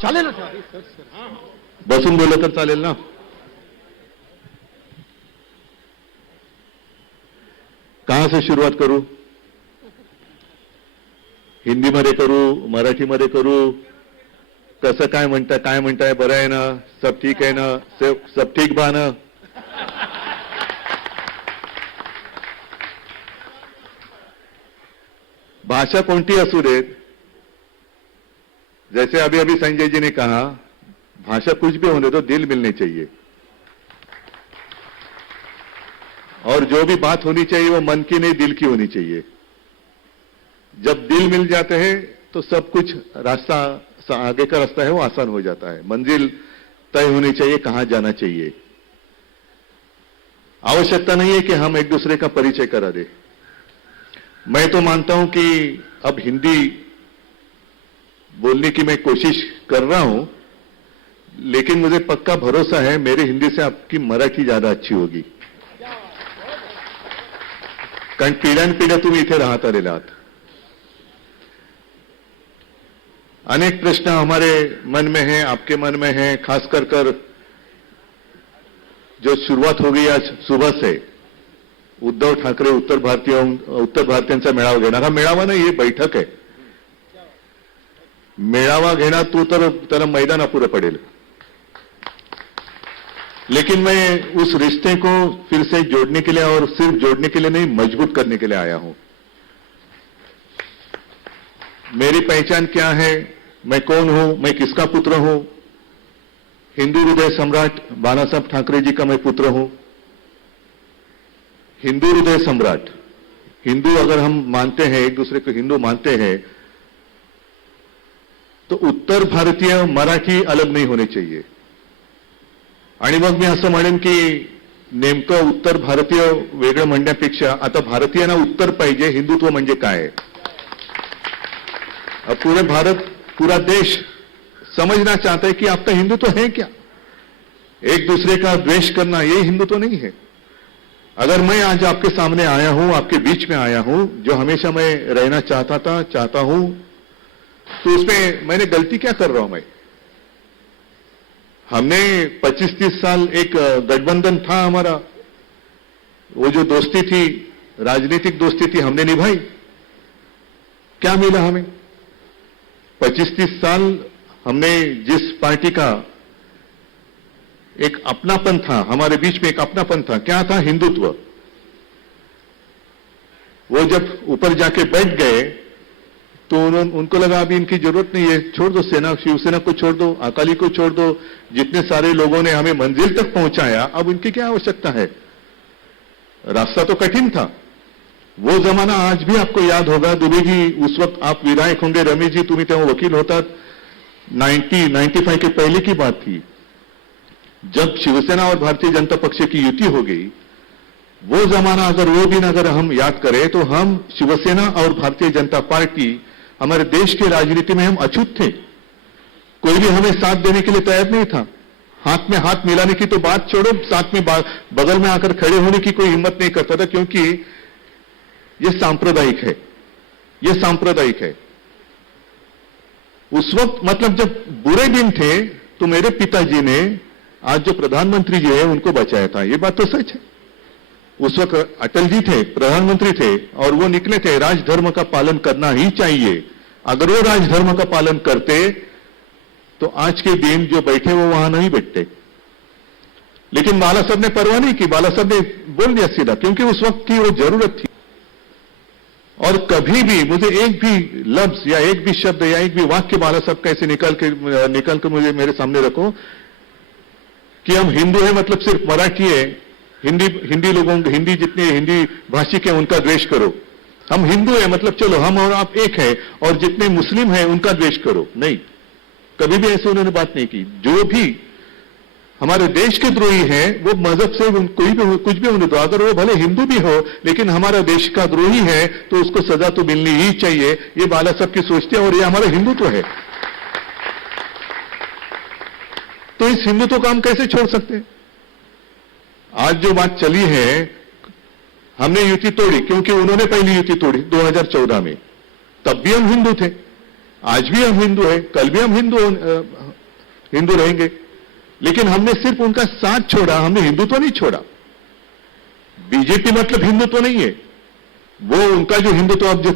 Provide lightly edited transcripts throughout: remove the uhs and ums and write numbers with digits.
चालेल ना. बसून बोललं तर चालेल ना. कहां से शुरुआत करू? हिंदीमध्ये करू, मराठीमध्ये करू, कसं काय म्हणताय? बरं आहे ना? सब ठीक आहे ना? सब ठीक बा ना? भाषा कोणती असू देत, जैसे अभी अभी संजय जी ने कहा, भाषा कुछ भी होने दो, दिल मिलने चाहिए. और जो भी बात होनी चाहिए वो मन की नहीं, दिल की होनी चाहिए. जब दिल मिल जाते हैं तो सब कुछ रास्ता, आगे का रास्ता है वो आसान हो जाता है. मंजिल तय होनी चाहिए, कहां जाना चाहिए. आवश्यकता नहीं है कि हम एक दूसरे का परिचय करा दे. मैं तो मानता हूं कि अब हिंदी बोलने की मैं कोशिश कर रहा हूं, लेकिन मुझे पक्का भरोसा है मेरी हिंदी से आपकी मराठी ज्यादा अच्छी होगी. कारण पिढ्यानपिढ्या तुम्ही इथे राहत आलेला आहात. अनेक प्रश्न हमारे मन में हैं, आपके मन में हैं, खासकर कर जो शुरुआत हो गई आज सुबह से, उद्धव ठाकरे उत्तर भारतीयांचा मेळावा घेणार. हा मेळावा नाही, ये बैठक है. मेळावा घेणार तू तर त्याला मैदान अपुरं पडेल. लेकिन मैं उस रिश्ते को फिर से जोड़ने के लिए, और सिर्फ जोड़ने के लिए नहीं, मजबूत करने के लिए आया हूं. मेरी पहचान क्या है, मैं कौन हूं, मैं किसका पुत्र हूं? हिंदू हृदय सम्राट बाला साहब ठाकरे जी का मैं पुत्र हूं. हिंदू हृदय सम्राट, हिंदू अगर हम मानते हैं, एक दूसरे को हिंदू मानते हैं, तो उत्तर भारतीय मराठी अलग नहीं होने चाहिए. आणि मग मी असं म्हणेन की नेमकं उत्तर भारतीय वेगळं म्हणण्यापेक्षा आता भारतीयांना उत्तर पाहिजे, हिंदुत्व म्हणजे काय. अब पूरे भारत, पूरा देश समझना चाहता है कि आपका हिंदुत्व है क्या. एक दूसरे का द्वेष करना ये हिंदुत्व नहीं है. अगर मैं आज आपके सामने आया हूं, आपके बीच में आया हूं, जो हमेशा मैं रहना चाहता हूं, तो उसमें मैंने गलती क्या कर रहा हूं? मैं, हमने 25-30 साल एक गठबंधन था हमारा, वो जो दोस्ती थी, राजनीतिक दोस्ती थी, हमने निभाई. क्या मिला हमें? 25-30 साल हमने जिस पार्टी का एक अपनापन था, हमारे बीच में एक अपनापन था, क्या था? हिंदुत्व. वो जब ऊपर जाके बैठ गए तो उनको लगा अभी इनकी जरूरत नहीं है, छोड़ दो, शिवसेना को छोड़ दो, अकाली को छोड़ दो, जितने सारे लोगों ने हमें मंजिल तक पहुंचाया, अब इनकी क्या आवश्यकता है. रास्ता तो कठिन था. वो जमाना आज भी आपको याद होगा. दुबे जी उस वक्त आप विधायक होंगे, रमेश जी तुम्ही तेव्हा वकील होतात. 95 के पहले की बात थी, जब शिवसेना और भारतीय जनता पक्ष की युति हो गई. वो जमाना अगर वो दिन अगर हम याद करें तो हम शिवसेना और भारतीय जनता पार्टी, हमारे देश की राजनीति में हम अछूत थे. कोई भी हमें साथ देने के लिए तैयार नहीं था. हाथ में हाथ मिलाने की तो बात छोड़ो, साथ में बगल में आकर खड़े होने की कोई हिम्मत नहीं करता था, क्योंकि ये सांप्रदायिक है. ये सांप्रदायिक है. उस वक्त मतलब जब बुरे दिन थे तो मेरे पिताजी ने आज जो प्रधानमंत्री जी है उनको बचाया था. ये बात तो सच है. उस वक्त अटल जी थे, प्रधानमंत्री थे, और वो निकले थे राजधर्म का पालन करना ही चाहिए. अगर वो राजधर्म का पालन करते तो आज के दिन जो बैठे वो वहां नहीं बैठते. लेकिन बाला साहब ने परवाह नहीं की. बाला साहब ने बोल दिया सीधा, क्योंकि उस वक्त की वो जरूरत थी. और कभी भी मुझे एक भी लफ्ज या एक भी शब्द या एक भी वाक्य बाला साहब का ऐसे निकाल कर मुझे मेरे सामने रखो कि हम हिंदू हैं मतलब सिर्फ मराठी है, हिंदी लोगों, हिंदी जितने हिंदी भाषिक हैं उनका द्वेष करो. हम हिंदू हैं मतलब चलो हम और आप एक है, और जितने मुस्लिम हैं उनका द्वेष करो. नहीं, कभी भी ऐसे उन्होंने बात नहीं की. जो भी हमारे देश के द्रोही हैं वो मजहब से कोई भी कुछ भी होने दो, अगर वो भले हिंदू भी हो लेकिन हमारा देश का द्रोही है तो उसको सजा तो मिलनी ही चाहिए. ये बाला साहब की सोचते हैं और ये हमारा हिंदुत्व है. तो इस हिंदुत्व को हम कैसे छोड़ सकते हैं? आज जो बात चली है, हमने युति तोड़ी क्योंकि उन्होंने पहली युति तोड़ी 2014 में. तब भी हम हिंदू थे, आज भी हम हिंदू हैं, कल भी हम हिंदू रहेंगे। लेकिन हमने सिर्फ उनका साथ छोड़ा, हमने हिंदुत्व नहीं छोड़ा। बीजेपी मतलब हिंदुत्व नहीं है। वो उनका जो हिंदुत्व अब जो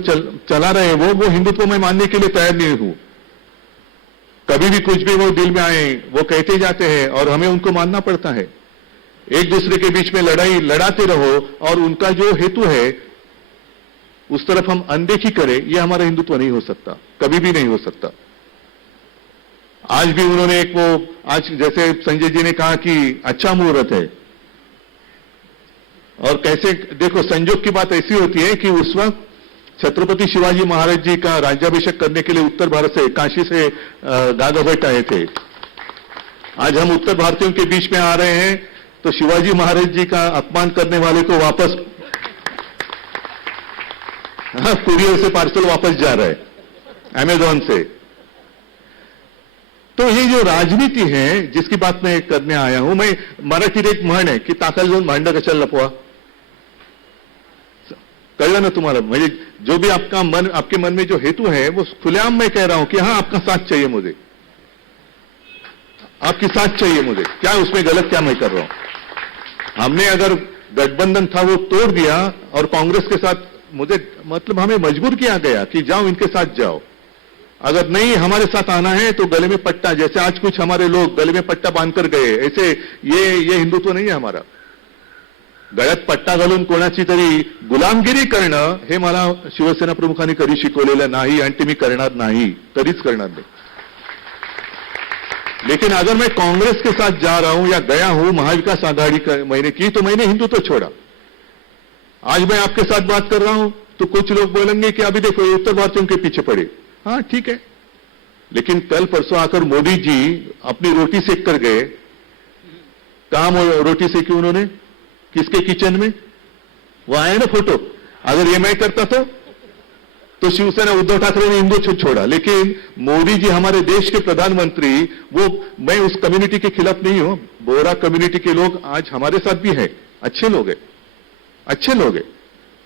चला रहे हैं वो हिंदुत्व मैं मानने के लिए तैयार नहीं हूं। कभी भी कुछ भी वो दिल में आए वो कहते जाते हैं और हमें उनको मानना पड़ता है। एक दूसरे के बीच में लड़ाई लड़ाते रहो और उनका जो हेतु है उस तरफ हम अनदेखी करें, यह हमारा हिंदुत्व नहीं हो सकता, कभी भी नहीं हो सकता। आज भी उन्होंने एक वो आज जैसे संजय जी ने कहा कि अच्छा मुहूर्त है, और कैसे देखो संजोग की बात ऐसी होती है कि उस वक्त छत्रपति शिवाजी महाराज जी का राज्याभिषेक करने के लिए उत्तर भारत से काशी से दादा भट्ट आए थे। आज हम उत्तर भारतीयों के बीच में आ रहे हैं तो शिवाजी महाराज जी का अपमान करने वाले को वापस कुरियर से पार्सल वापस जा रहा है अमेजॉन से। तो ये जो राजनीति है जिसकी बात मैं करने आया हूं, मैं मराठीत एक म्हण आहे की ताकाला जाऊन भांडं कशाला लपवा। कळलं ना तुम्हाला? म्हणजे जो भी आपका मन, आपके मन में जो हेतु है वो खुलेआम मैं कह रहा हूं कि हां आपका साथ चाहिए मुझे, आपकी साथ चाहिए मुझे, क्या उसमें गलत क्या मैं कर रहा हूं? हमने अगर गठबंधन था वो तोड़ दिया और कांग्रेस के साथ मुझे मतलब हमें मजबूर किया गया कि जाओ इनके साथ जाओ। अगर नहीं हमारे साथ आना है तो गले में पट्टा, जैसे आज कुछ हमारे लोग गले में पट्टा बांधकर गए, ऐसे ये हिंदुत्व नहीं है हमारा। गळ्यात पट्टा घालून कोणाची तरी गुलामगिरी करणं हे मला शिवसेना प्रमुखांनी कधी शिकवलेलं नाही आणि ते मी करणार नाही, कधीच करणार नाही। लेकिन अगर मैं कांग्रेस के साथ जा रहा हूं या गया हूं महाविकास आघाड़ी मैंने की तो मैंने हिंदुत्व छोड़ा। आज मैं आपके साथ बात कर रहा हूं तो कुछ लोग बोलेंगे कि अभी देखो ये उत्तर भारतीयों के पीछे पड़े। हाँ ठीक है, लेकिन कल परसों आकर मोदी जी अपनी रोटी सेक कर गए। कहां रोटी सेकी उन्होंने? किसके किचन में? वो आए ना फोटो। अगर ये मैं करता तो शिवसेना उद्धव ठाकरे ने हिंदू छोड़ा, लेकिन मोदी जी हमारे देश के प्रधानमंत्री, वो मैं उस कम्युनिटी के खिलाफ नहीं हूं। बोरा कम्युनिटी के लोग आज हमारे साथ भी है, अच्छे लोग हैं, अच्छे लोग हैं।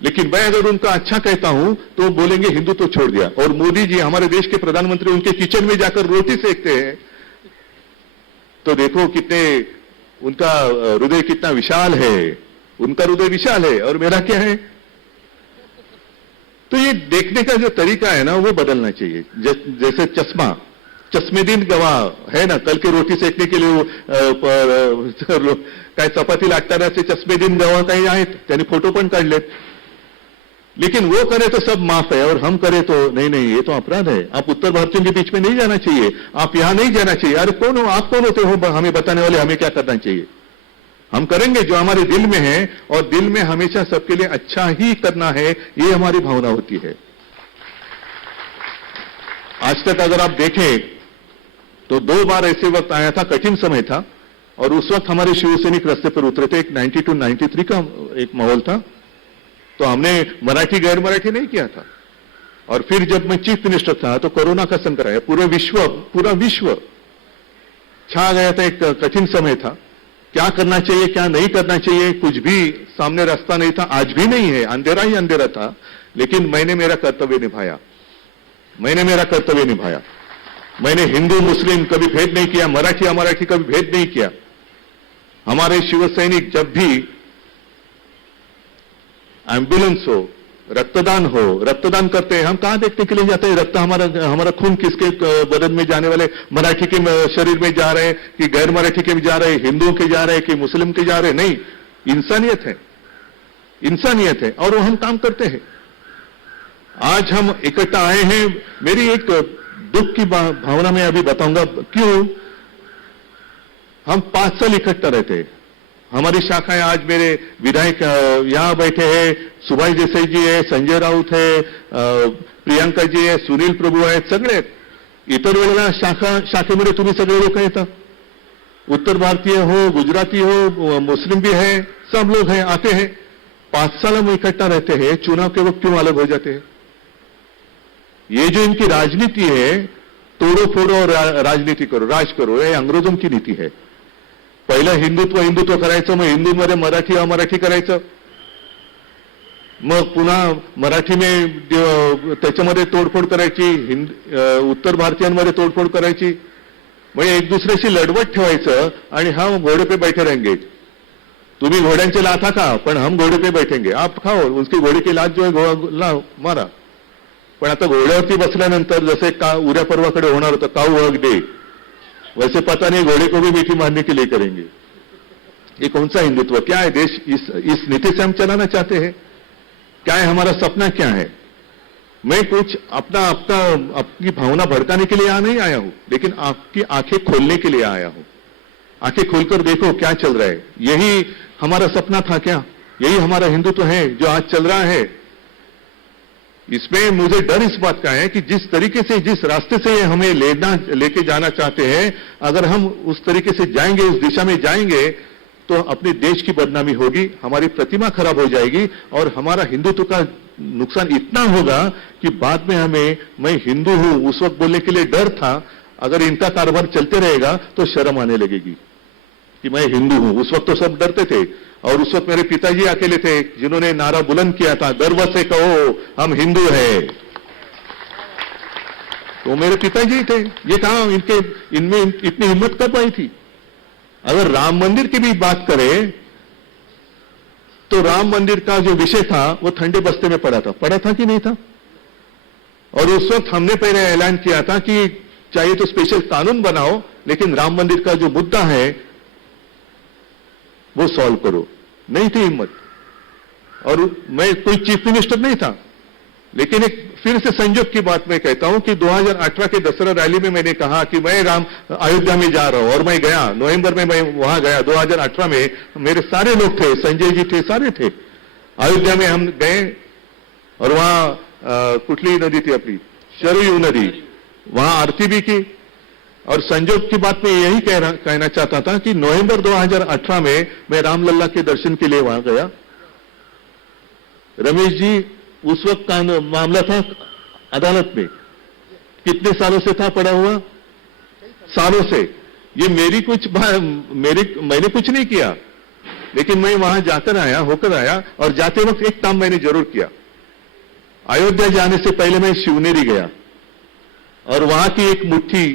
लेकिन मैं अगर उनका अच्छा कहता हूं तो बोलेंगे हिंदू तो छोड़ दिया। और मोदी जी हमारे देश के प्रधानमंत्री उनके किचन में जाकर रोटी सेकते हैं तो देखो कितने उनका हृदय कितना विशाल है। उनका हृदय विशाल है और मेरा क्या है? तो ये देखने का जो तरीका है ना वो बदलना चाहिए। जैसे चश्मेदीन गवाह है ना, कल के रोटी सेकने के लिए काय चपाती लाटणाऱ्याचे चश्मेदीन गवाह काही आहेत, त्यांनी फोटो पण काढलेत। लेकिन वो करे तो सब माफ है और हम करे तो नहीं, ये तो अपराध है। आप उत्तर भारतीयों के बीच में नहीं जाना चाहिए, आप यहां नहीं जाना चाहिए। अरे कौन हो आप? कौन होते हो हमें बताने वाले? हमें क्या करना चाहिए? हम करेंगे जो हमारे दिल में है, और दिल में हमेशा सबके लिए अच्छा ही करना है, ये हमारी भावना होती है। आज तक अगर आप देखें तो 2 बार ऐसे वक्त आया था, कठिन समय था, और उस वक्त हमारे शिवसैनिक रास्ते पर उतरे थे। एक 92-93 का एक माहौल था, तो हमने मराठी गैर मराठी नहीं किया था। और फिर जब मैं चीफ मिनिस्टर था तो कोरोना का संकट आया, पूरा विश्व छा गया था। एक कठिन समय था, क्या करना चाहिए क्या नहीं करना चाहिए कुछ भी सामने रास्ता नहीं था। आज भी नहीं है, अंधेरा ही अंधेरा था। लेकिन मैंने मेरा कर्तव्य निभाया, मैंने हिंदू मुस्लिम कभी भेद नहीं किया, मराठी अमराठी कभी भेद नहीं किया। हमारे शिवसैनिक जब भी एम्बुलेंस हो, रक्तदान करते हैं, हम कहां देखने के लिए जाते हैं? रक्त हमारा खून किसके बदन में जाने वाले? मराठी के शरीर में जा रहे हैं कि गैर मराठी के जा रहे हैं, हिंदुओं के जा रहे हैं कि मुस्लिम के जा रहे हैं? नहीं, इंसानियत है और वो हम काम करते हैं। आज हम इकट्ठा आए हैं। मेरी एक दुख की भावना मैं अभी बताऊंगा क्यों। हम 5 साल इकट्ठा रहते हैं। हमारी शाखाएं, आज मेरे विधायक यहां बैठे हैं, सुभाष देसाई जी है, संजय राउत है, प्रियंका जी है, सुनील प्रभू आहेत, सगळे। इतर वेळेला शाखेमध्ये तुम्ही सगळे लोक येतात, उत्तर भारतीय हो, गुजराती हो, मुस्लिम भी है, सब लोग हैं, आते हैं। 5 साल हम इकट्ठा रहते हैं, चुनाव के वक्त क्यों अलग हो जाते हैं? ये जो इनकी राजनीति है, तोड़ो फोड़ो और राजनीति करो, राज करो, ये अंग्रेजों की नीति है। पहिलं हिंदुत्व करायचं, मग हिंदूंमध्ये मराठी अमराठी करायचं, मग पुन्हा मराठी में त्याच्यामध्ये तोडफोड करायची, उत्तर भारतीयांमध्ये तोडफोड करायची, म्हणजे एक दुसऱ्याशी लढवत ठेवायचं आणि हम घोड़े पे बैठे रहेंगे, तुम्ही घोड्यांचे लाथा खा पण हम घोड़े पे बैठेंगे, आप खाओ उसकी घोड़े की लात जो है लाव मारा. पण आता घोड्यावरती बसल्यानंतर जसे का उद्या परवाकडे होणार होतं काऊ हक डे, वैसे पता नहीं घोड़े को भी मीठी मारने के लिए करेंगे. ये कौन सा हिंदुत्व, क्या है देश, इस नीति से हम चलाना चाहते हैं, क्या है हमारा सपना क्या है. मैं कुछ आपकी भावना भड़काने के लिए यहाँ नहीं आया हूं, लेकिन आपकी आंखें खोलने के लिए आया हूं. आंखें खोलकर देखो क्या चल रहा है. यही हमारा सपना था क्या, यही हमारा हिंदुत्व है जो आज चल रहा है. इसमें मुझे डर इस बात का है कि जिस तरीके से, जिस रास्ते से हमें लेके जाना चाहते हैं, अगर हम उस तरीके से जाएंगे, उस दिशा में जाएंगे, तो अपने देश की बदनामी होगी, हमारी प्रतिमा खराब हो जाएगी और हमारा हिंदुत्व का नुकसान इतना होगा कि बाद में हमें मैं हिंदू हूं उस वक्त बोलने के लिए डर था. अगर इनका कारोबार चलते रहेगा तो शर्म आने लगेगी कि मैं हिंदू हूं. उस वक्त तो सब डरते थे और उस वक्त मेरे पिताजी अकेले थे जिन्होंने नारा बुलंद किया था, गर्व से कहो हम हिंदू हैं. तो मेरे पिताजी थे. ये कहा इनमें इतनी हिम्मत कब आई थी. अगर राम मंदिर की भी बात करें तो राम मंदिर का जो विषय था वो ठंडे बस्ते में पड़ा था कि नहीं था. और उस वक्त हमने पहले ऐलान किया था कि चाहिए तो स्पेशल कानून बनाओ, लेकिन राम मंदिर का जो मुद्दा है वो सॉल्व करो. नहीं थी हिम्मत. और मैं कोई चीफ मिनिस्टर नहीं था, लेकिन एक फिर से संजोग की बात मैं कहता हूं कि 2018 के दशहरा रैली में मैंने कहा कि मैं अयोध्या में जा रहा हूं और मैं गया. नवंबर में मैं वहां गया 2018 में. मेरे सारे लोग थे, संजय जी थे, सारे थे. अयोध्या में हम गए और वहां कुठली नदी थी अपनी, शरयू नदी, वहां आरती भी की. और संजोग की बात में यही कहना चाहता था कि नवंबर 2018 में मैं रामलल्ला के दर्शन के लिए वहां गया. रमेश जी, उस वक्त का मामला था अदालत में, कितने सालों से था पड़ा हुआ, सालों से. ये मैंने कुछ नहीं किया, लेकिन मैं वहां जाकर आया, होकर आया. और जाते वक्त एक काम मैंने जरूर किया. अयोध्या जाने से पहले मैं शिवनेरी गया और वहां की एक मुट्ठी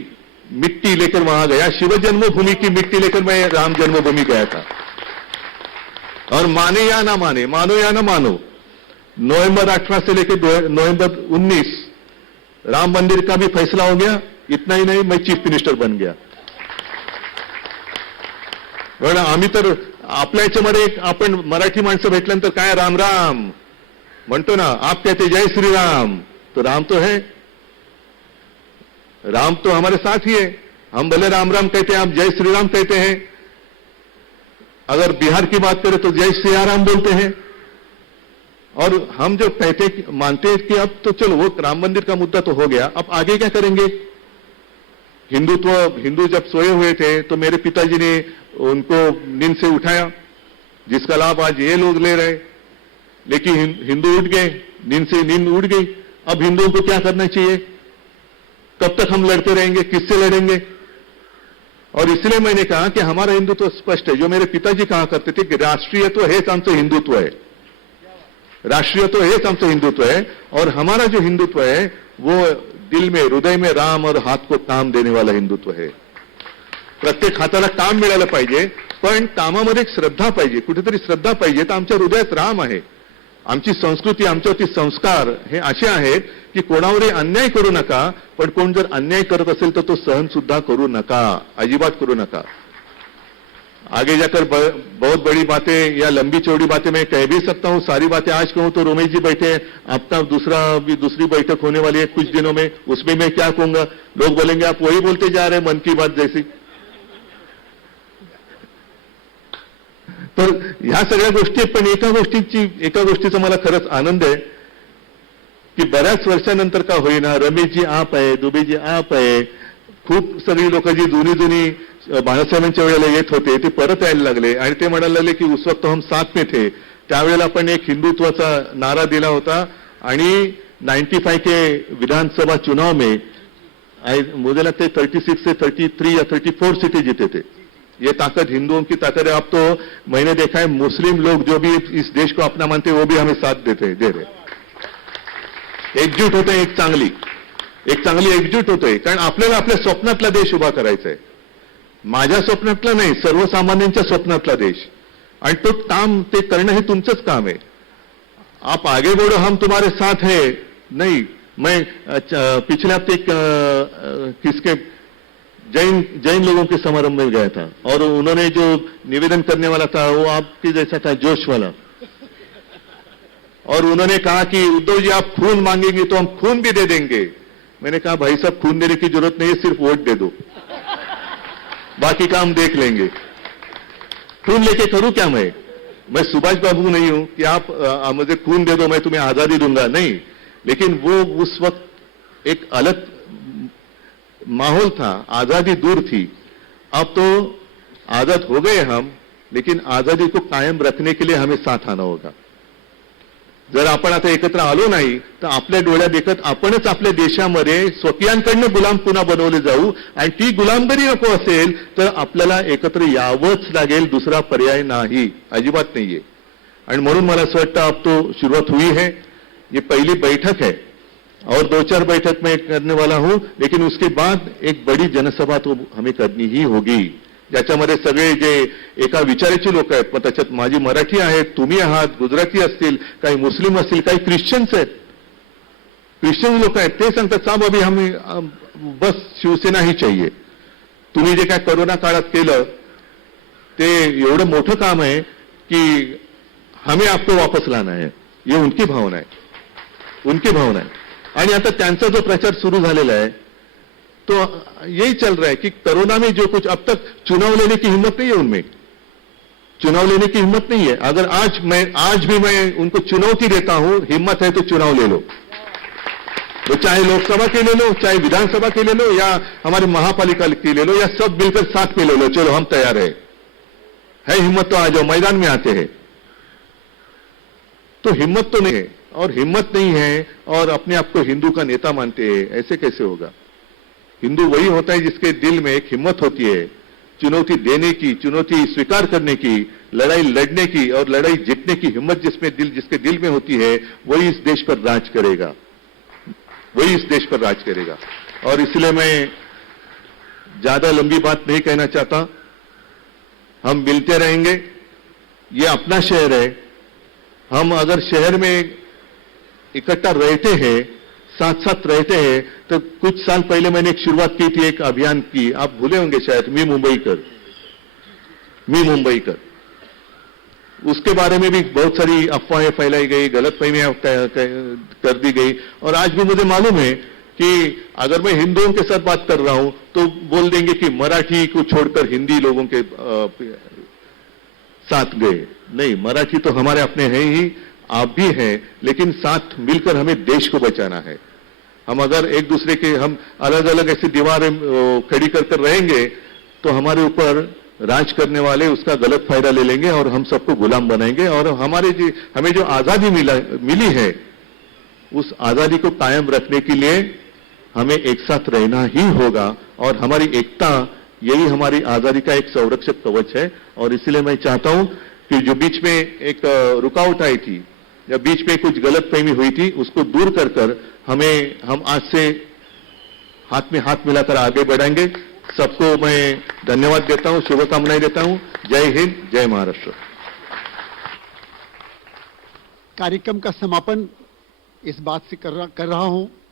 मिट्टी लेकर वहां गया. शिव जन्मभूमि की मिट्टी लेकर मैं राम जन्मभूमि गया था. और माने या ना माने, मानो या ना मानो, नवंबर 18 से लेकर नवंबर 19 राम मंदिर का भी फैसला हो गया. इतना ही नहीं, मैं चीफ मिनिस्टर बन गया. आम्ही तर आपल्या याच्यामध्ये आपण मराठी माणसं भेटल्यानंतर काय राम राम म्हणतो ना. आप कहते जय श्री राम, तो राम तो है, राम तो हमारे साथ ही है. हम भले राम राम कहते हैं, आप जय श्री राम कहते हैं. अगर बिहार की बात करें तो जय सिया राम बोलते हैं. और हम जो कहते मानते हैं कि अब तो चलो वो राम मंदिर का मुद्दा तो हो गया, अब आगे क्या करेंगे. हिंदू जब सोए हुए थे तो मेरे पिताजी ने उनको नींद से उठाया, जिसका लाभ आज ये लोग ले रहे. लेकिन हिंदू उठ गए, नींद उड़ गई. अब हिंदुओं को क्या करना चाहिए, कब तक हम लड़ते रहेंगे, किससे लड़ेंगे. और इसलिए मैंने कहा कि हमारा हिंदुत्व स्पष्ट है. जो मेरे पिताजी कहा करते थे कि राष्ट्रीयत्व हेच आमचं हिंदुत्व है, राष्ट्रीयत्व हेच आमचं हिंदुत्व है. और हमारा जो हिंदुत्व है वो दिल में, हृदय में राम और हात को काम देने वाला हिंदुत्व है. प्रत्येक हाताला काम मिळालं पाहिजे, पण कामामध्ये एक श्रद्धा पाहिजे, कुठेतरी श्रद्धा पाहिजे. तर आमच्या हृदयात राम आहे. आमची संस्कृती, आमच्यावरती संस्कार हे असे आहेत की कोणावरही अन्याय करू नका, पण कोण जर अन्याय करत असेल तर तो सहन सुद्धा करू नका, अजिबात करू नका. आगे जाकर बहुत बड़ी बातें या लंबी चौड़ी बातें मैं कह भी सकता हूं. सारी बातें आज कहूं तो रोमेश जी बैठे हैं, अपना दूसरी बैठक होने वाली है कुछ दिनों में, उसमें मैं क्या कहूंगा. लोग बोलेंगे आप वही बोलते जा रहे हैं मन की बात जैसी. तर ह्या सगळ्या गोष्टी, पण एका गोष्टीचा मला खरंच आनंद आहे की बऱ्याच वर्षानंतर का होईना रमेशजी आप आहे, दुबेजी आप आहे, खूप सगळी लोक जी जुनी बाळासाहेबांच्या वेळेला येत होते ते परत यायला लागले. आणि ते म्हणायला लागले की उस वक्त हम साथ में थे. त्यावेळेला आपण एक हिंदुत्वाचा नारा दिला होता. आणि 95 के विधानसभा चुनाव में मुझे लगता है 36 से 33 या 34 सीटें जीते थे. ये ताकत हिंदुओं की ताकत है. अब तो मैंने देखा है मुस्लिम लोग जो भी इस देश को अपना मानते हैं वो भी हमें साथ दे रहे. एकजूट होते, एक चांगली एकजूट होते. कारण आपल्याला आपल्या स्वप्नातला देश उभा करायचा आहे. माझ्या स्वप्नातला नाही, सर्वसामान्यांच्या स्वप्नातला देश. आणि तो काम ते करणं हे तुमचंच काम आहे. आप आगे बढ़ो, हम तुम्हारे साथ है. नहीं, मैं पिछले हफ्ते किसके जैन लोगों के समारोह में गया था और उन्होंने जो निवेदन करने वाला था वो आपके जैसा था, जोश वाला. और उन्होंने कहा कि उद्धव जी आप खून मांगेंगे तो हम खून भी दे देंगे. मैंने कहा भाई साहब खून देने की जरूरत नहीं है, सिर्फ वोट दे दो, बाकी का हम देख लेंगे. खून लेके करूं क्या मैं सुभाष बाबू नहीं हूं कि आप मुझे खून दे दो मैं तुम्हें आजादी दूंगा, नहीं. लेकिन वो उस वक्त एक अलग माहौल था, आजादी दूर थी. अब तो आजाद हो गए हम, लेकिन आजादी को कायम रखने के लिए हमें साथ आना होगा. जर आपण आता एकत्र आलो नाही तर आपल्या डोळ्यात देखत आपणच आपल्या देशामध्ये स्वकीयांकडनं गुलाम पुन्हा बनवले जाऊ. आणि ती गुलामगिरी नको असेल तर आपल्याला एकत्र यावंच लागेल, दुसरा पर्याय नाही, अजिबात नाहीये. आणि म्हणून मला असं वाटतं अब तो शुरुआत हुई है. ये पहली बैठक है और 2-4 बैठक मैं करने वाला हूं, लेकिन उसके बाद एक बड़ी जनसभा तो हमें करनी ही होगी, ज्याच्यामध्ये सगळे जे एका विचाराचे लोक आहेत. मग त्याच्यात माझी मराठी आहेत, तुम्ही आहात, गुजराती असतील, काही मुस्लिम असतील, काही ख्रिश्चन्स आहेत, ख्रिश्चन लोक आहेत. ते सांगतात साहब अभी हमें बस शिवसेना ही चाहिए. तुम्ही जे काय कोरोना काळात केलं ते एवढं मोठं काम आहे की हमें आपको वापस लाना है, ये उनकी भावना है, उनकी भावना है. आणि आता त्यांचा जो प्रचार सुरू झालेला है तो यही चल रहा है कि कोरोना में जो कुछ अब तक चुनाव लेने की हिम्मत नहीं है उनमें, चुनाव लेने की हिम्मत नहीं है. अगर आज भी मैं उनको चुनौती देता हूं, हिम्मत है तो चुनाव ले लो. तो चाहे लोकसभा के ले लो, चाहे विधानसभा के ले लो, या हमारे महापालिका के ले लो, या सब मिलकर साथ में ले लो. चलो हम तैयार है हिम्मत तो आ जाओ, मैदान में आते हैं. तो हिम्मत तो नहीं है, और हिम्मत नहीं है और अपने आप को हिंदू का नेता मानते हैं, ऐसे कैसे होगा. हिंदू वही होता है जिसके दिल में एक हिम्मत होती है, चुनौती देने की, चुनौती स्वीकार करने की, लड़ाई लड़ने की और लड़ाई जीतने की हिम्मत जिसके दिल में होती है, वही इस देश पर राज करेगा, वही इस देश पर राज करेगा. और इसलिए मैं ज्यादा लंबी बात नहीं कहना चाहता. हम मिलते रहेंगे, ये अपना शहर है. हम अगर शहर में इकट्ठा रहते हैं, साथ साथ रहते हैं, तो कुछ साल पहले मैंने एक शुरुआत की थी, एक अभियान की, आप भूले होंगे शायद, मी मुंबईकर. उसके बारे में भी बहुत सारी अफवाहें फैलाई गई, गलतफहमियां कर दी गई. और आज भी मुझे मालूम है कि अगर मैं हिंदुओं के साथ बात कर रहा हूं तो बोल देंगे कि मराठी को छोड़कर हिंदी लोगों के साथ गए. नहीं, मराठी तो हमारे अपने हैं ही, आप भी हैं, लेकिन साथ मिलकर हमें देश को बचाना है. हम अगर एक दूसरे के हम अलग अलग ऐसी दीवारें खड़ी कर रहेंगे तो हमारे ऊपर राज करने वाले उसका गलत फायदा ले लेंगे और हम सबको गुलाम बनाएंगे. और हमें जो आजादी मिली है, उस आजादी को कायम रखने के लिए हमें एक साथ रहना ही होगा. और हमारी एकता, यही हमारी आजादी का एक संरक्षक कवच है. और इसलिए मैं चाहता हूं कि जो बीच में एक रुकावट आई थी या बीच में कुछ गलतफहमी हुई थी, उसको दूर कर हम आज से हाथ में हाथ मिलाकर आगे बढ़ेंगे. सबको मैं धन्यवाद देता हूं, शुभकामनाएं देता हूं. जय हिंद, जय महाराष्ट्र. कार्यक्रम का समापन इस बात से कर रहा हूं